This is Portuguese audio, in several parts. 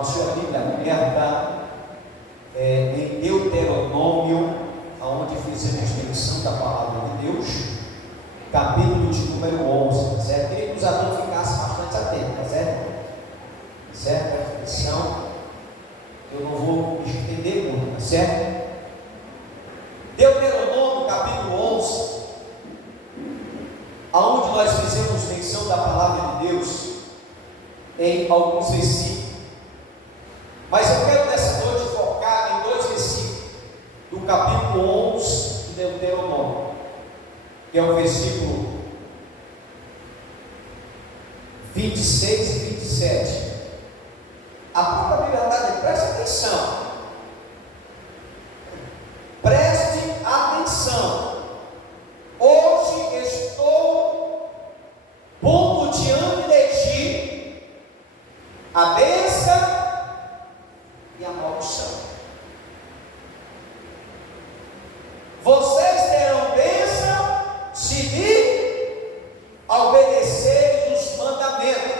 com a sua Bíblia aberta em Deuteronômio, onde fizemos menção da palavra de Deus, capítulo de número 11, tá certo? Queria que os alunos ficassem bastante atentos, tá certo? Tá certo? Presta atenção, eu não vou me estender muito, tá certo? Deuteronômio, capítulo 11, aonde nós fizemos menção da palavra de Deus em alguns versículos, mas eu quero nessa noite focar em dois versículos do capítulo 11 de Deuteronômio, que é o versículo 26 e 27. A própria Bíblia preste atenção, preste atenção. Hoje estou pondo diante de ti a bênção e a maldição. Vocês terão bênção se me obedecerem os mandamentos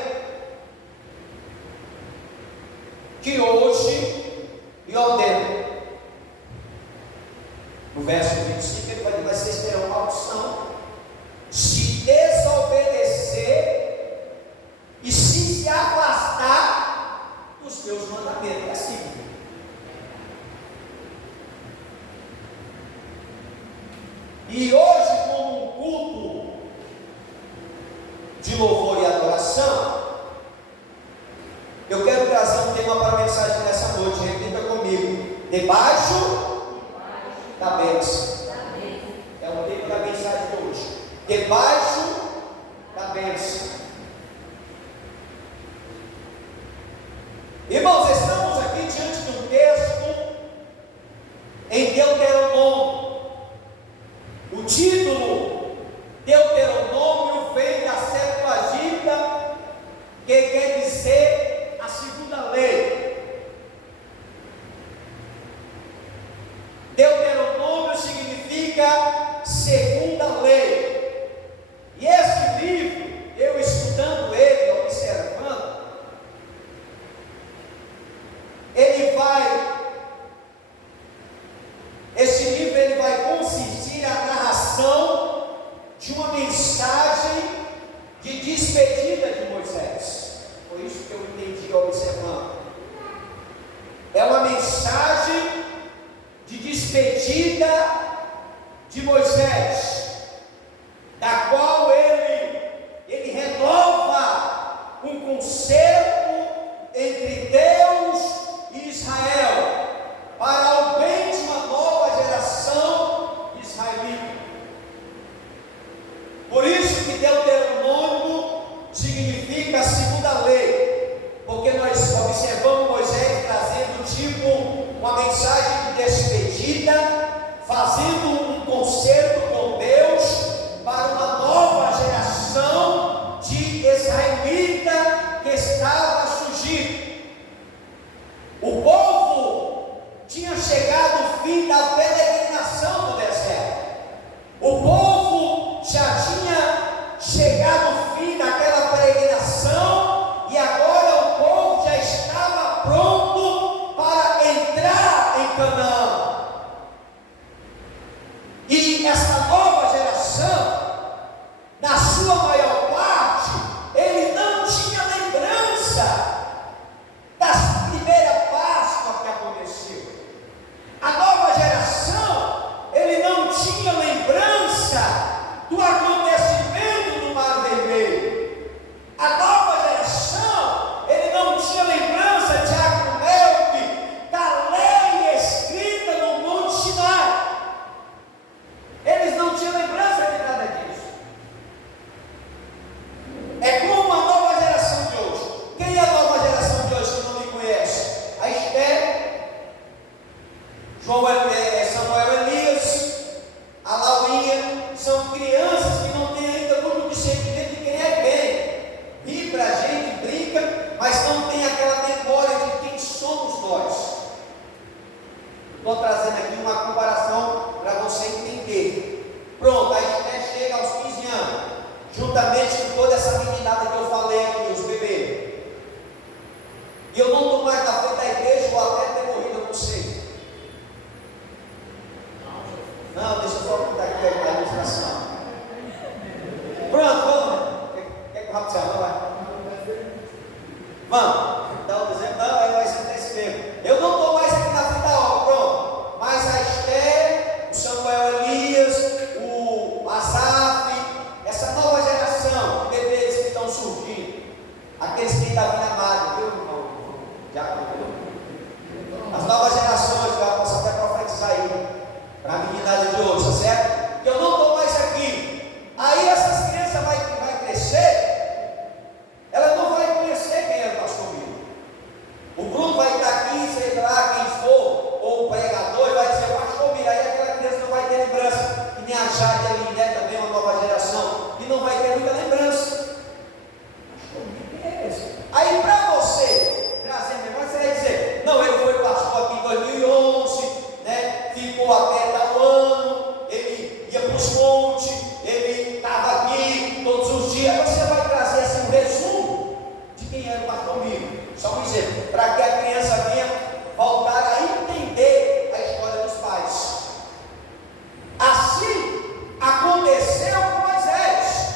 que hoje lhe ordeno. No verso 25 ele vai dizer: vocês terão maldição se desobedecer e se afastar dos meus mandamentos. É assim. E hoje, como um culto de louvor e adoração, eu quero trazer um tema para a mensagem nessa noite. Repita comigo: debaixo da bênção. É o tema da mensagem de hoje. Debaixo da bênção. Irmãos, estamos aqui diante de um texto em Deuteronômio. O título Deuteronômio vem da Septuaginta, que quer dizer a segunda lei. Deuteronômio significa segunda lei. E esse livro, eu estudando ele, observando, esse livro ele vai consistir a narração de uma mensagem de despedida de Moisés. Foi isso que eu entendi observando. É uma mensagem de despedida de Moisés, da qual ele renova um concerto entre Deus e Israel, para o bem de uma nova geração israelita. Por isso que Deuteronômio significa a segunda lei, porque nós observamos Moisés trazendo uma mensagem de despedida, fazendo um concerto com Deus para uma nova geração de israelita que estava surgindo. O povo tinha chegado ao fim da peregrinação do deserto. O povo já tinha chegado ao fim daquela peregrinação e agora o povo já estava pronto para entrar em Canaã. E essa nova geração, na sua maior parte, ele não tinha lembrança das primeiras Páscoas que aconteceu. A nova geração, ele não tinha lembrança do acontecimento do Mar Vermelho. A nova geração, ele não tinha lembrança de Acumelque, da lei escrita no Monte Sinai. Eles não tinham lembrança de nada disso. É como a nova geração de hoje. Quem é a nova geração de hoje que não me conhece? A Esther, Samuel Elias, a Laurinha, são crianças que não têm ainda muito discernimento de quem é quem. Vibra, a gente brinca, mas não tem aquela memória de quem somos nós. Estou trazendo aqui uma comparação para você entender. Pronto, a Esther chega aos 15 anos, juntamente com toda essa meninada que eu falei aqui, os bebês. E eu não estou mais na dizer, para que a criança venha voltar a entender a história dos pais. Assim aconteceu com Moisés.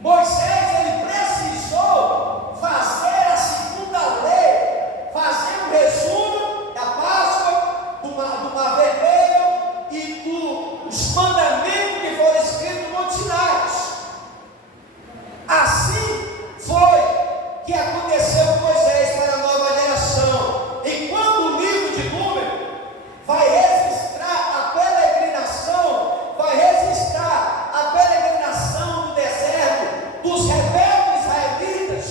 Moisés, ele precisou fazer a segunda lei, fazer um resumo da Páscoa, do Mar Vermelho e dos mandamentos que foram escritos no Monte Sinai. Assim foi que aconteceu com Moisés para a nova geração. E quando o livro de Números vai registrar a peregrinação, vai registrar a peregrinação no deserto dos rebeldes israelitas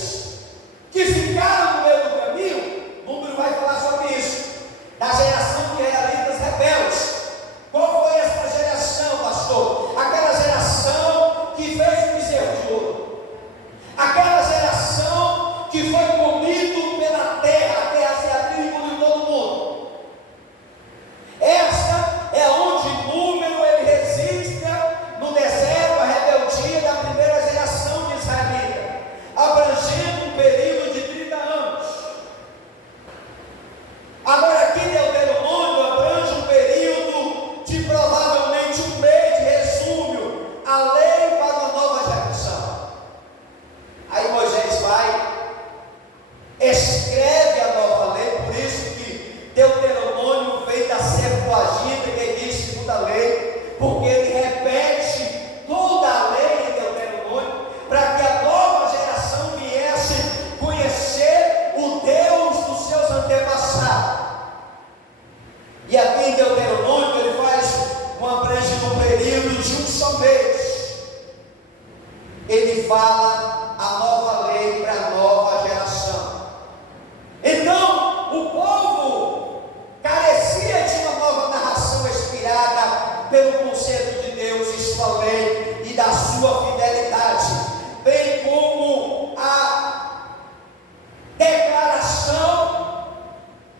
que ficaram no meio do caminho, Números vai falar sobre isso, da geração de israelitas rebeldes. Qual foi essa geração, pastor? Aquela geração que fez o bezerro de ouro, aquela geração que foi comido pela terra, a terra se abriu e engoliu todo mundo. Esta é onde Número ele registra no deserto a rebeldia da primeira geração de israelita, abrangendo um período de 30 anos. Agora aqui Deuteronômio abrange um período de provavelmente um mês de resumo, a lei para uma nova geração. Aí Moisés vai, escreve a nova lei, por isso que Deuteronômio veio da Septuaginta, que diz segunda lei, porque ele repete toda a lei em Deuteronômio, para que a nova geração viesse conhecer o Deus dos seus antepassados. E aqui em Deuteronômio ele faz uma abrange no período de um só mês. Ele fala a nova lei para a nova geração. Então, o povo carecia de uma nova narração inspirada pelo conceito de Deus e sua lei e da sua fidelidade, bem como a declaração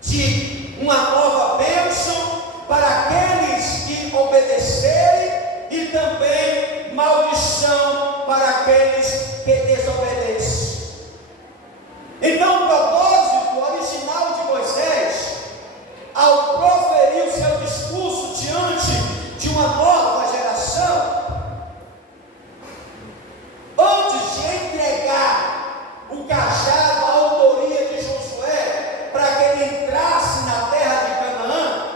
de uma nova bênção para aqueles que obedecerem e também maldição para aqueles que desobedecem. Então, o propósito original de Moisés, ao proferir o seu discurso diante de uma nova geração, antes de entregar o cajado, a autoria de Josué, para que ele entrasse na terra de Canaã,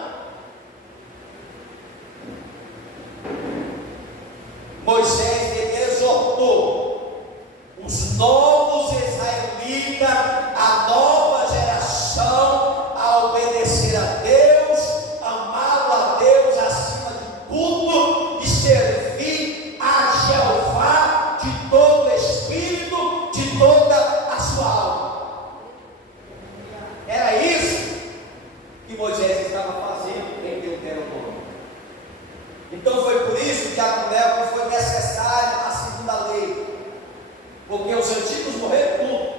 Moisés ele exortou os novos israelitas, a nova geração, a obedecer a Deus, amá-lo a Deus acima de tudo e servir a Jeová de todo o espírito, de toda a sua alma. Era isso que Moisés estava fazendo em Deuteronômio. Então foi por isso que a foi necessária a segunda lei, porque os antigos morreram tudo.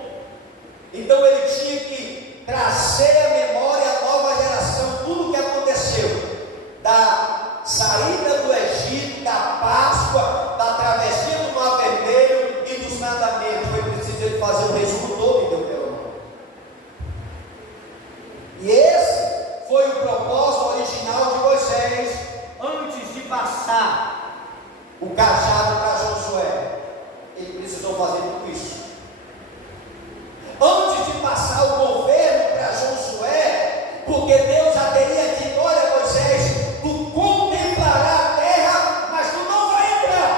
Então ele tinha que trazer à memória a nova geração tudo o que aconteceu, da saída do Egito, da Páscoa, da travessia do Mar Vermelho e dos mandamentos. Foi preciso ele fazer um resumo todo em Deuteronômio. E esse foi o propósito original de Moisés antes de passar o cajado para Josué. Ele precisou fazer tudo isso. Antes de passar o governo para Josué, porque Deus já teria dito: olha Moisés, tu contemplarás a terra, mas tu não vai entrar.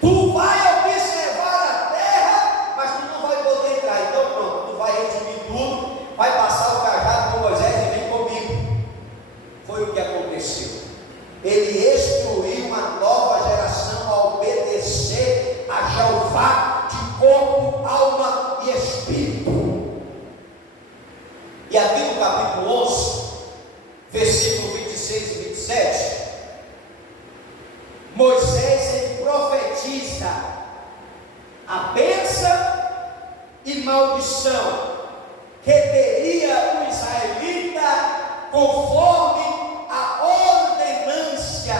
Tu vai observar a terra, mas tu não vai poder entrar. Então pronto, tu vai resumir tudo, vai passar o cajado com Moisés e vem comigo. Foi o que aconteceu. Ele instruiu uma nova geração a obedecer a Jeová de corpo, alma e espírito. E aqui no capítulo 11, versículo 26 e 27, Moisés ele profetiza a bênção e maldição que teria o israelita conforme a ordenância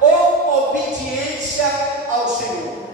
ou obediência ao Senhor.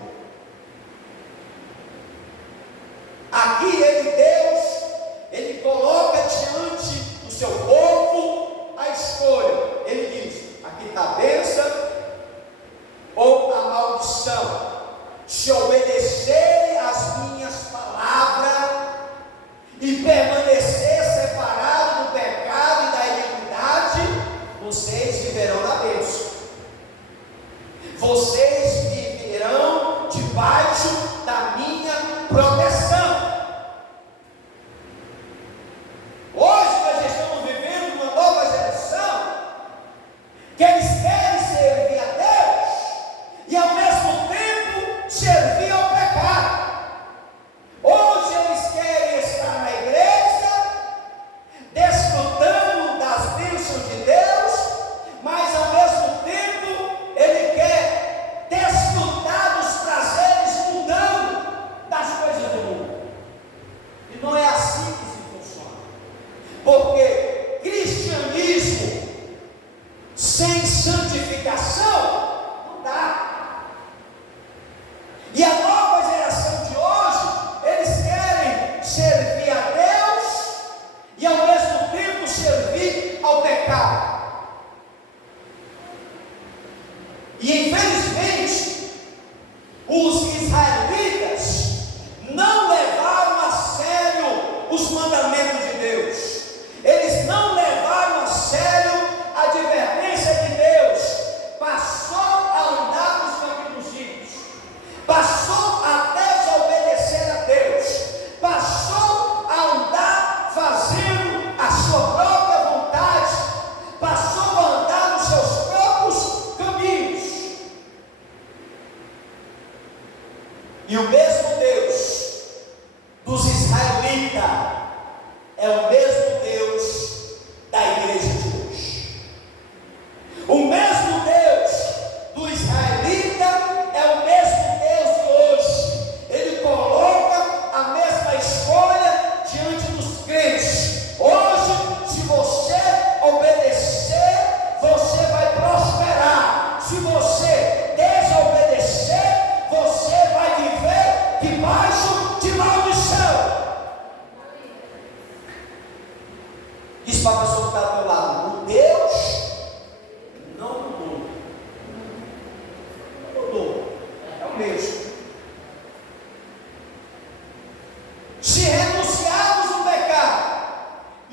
Se renunciarmos o pecado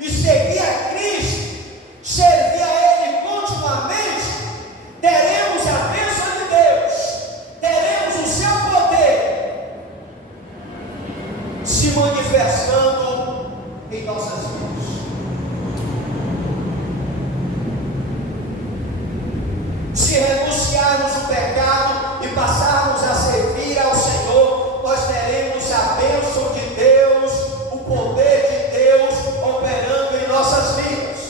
e seguir a Cristo, servir a Ele continuamente, teremos a bênção de Deus, teremos o seu poder se manifestando em nossas vidas. Se renunciarmos o pecado e passarmos a servir ao Senhor, nós teremos a bênção de Deus, o poder de Deus operando em nossas vidas.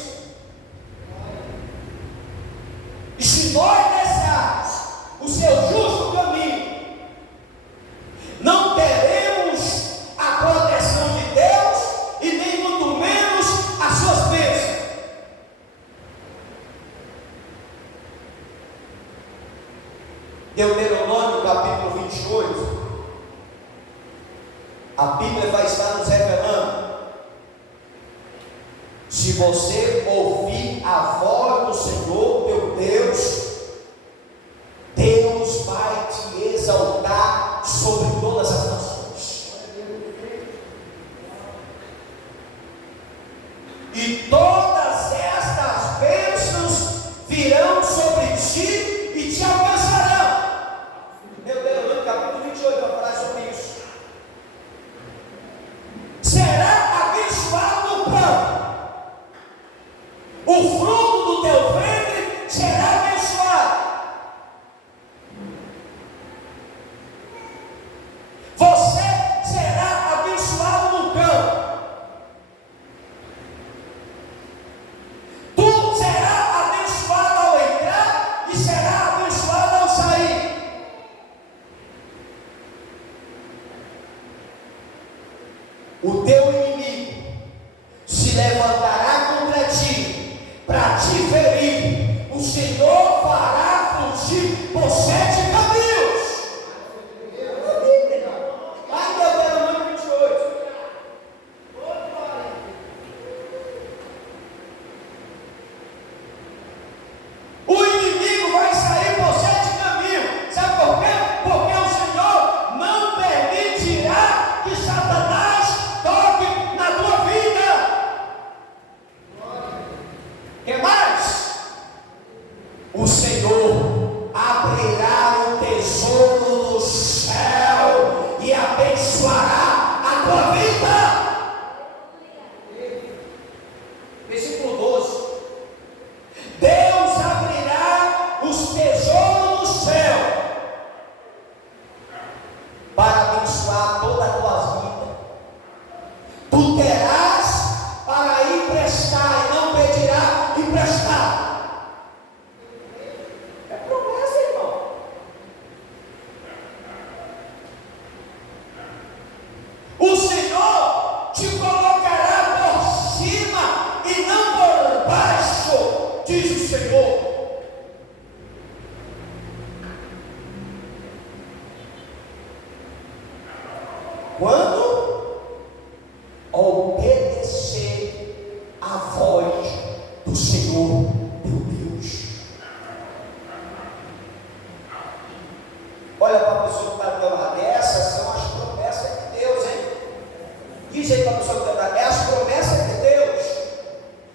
E se nós deixarmos o seu justo caminho, não teremos a proteção de Deus e nem muito menos as suas bênçãos. Deuteronômio capítulo 28, a Bíblia vai estar nos revelando: se você ouvir a voz do Senhor teu Deus, Deus vai te exaltar sobre todas as nações, e todas estas bênçãos virão sobre ti e te alcançarão. Deuteronômio capítulo 28 vai falar sobre isso. Será abençoado no campo, o fruto do teu ventre será abençoado. Você será abençoado no campo, tu será abençoado ao entrar e será abençoado ao sair. O teu inimigo se levantará contra ti para te ferir, o Senhor fará fugir por 7 caminhos. Lá em Deuteronômio 28. O inimigo vai sair por 7 caminhos. Sabe por quê? Porque o Senhor não permitirá que Satanás toque na tua vida. Que mais? O Senhor abrirá o tesouro do céu e abençoará a tua vida. Versículo 12. Deus abrirá os tesouros do céu para abençoar toda a tua vida. Tu terás para emprestar e não pedirá emprestado. É promessa, irmão. O Senhor te colocará por cima e não por baixo, diz o Senhor. Quando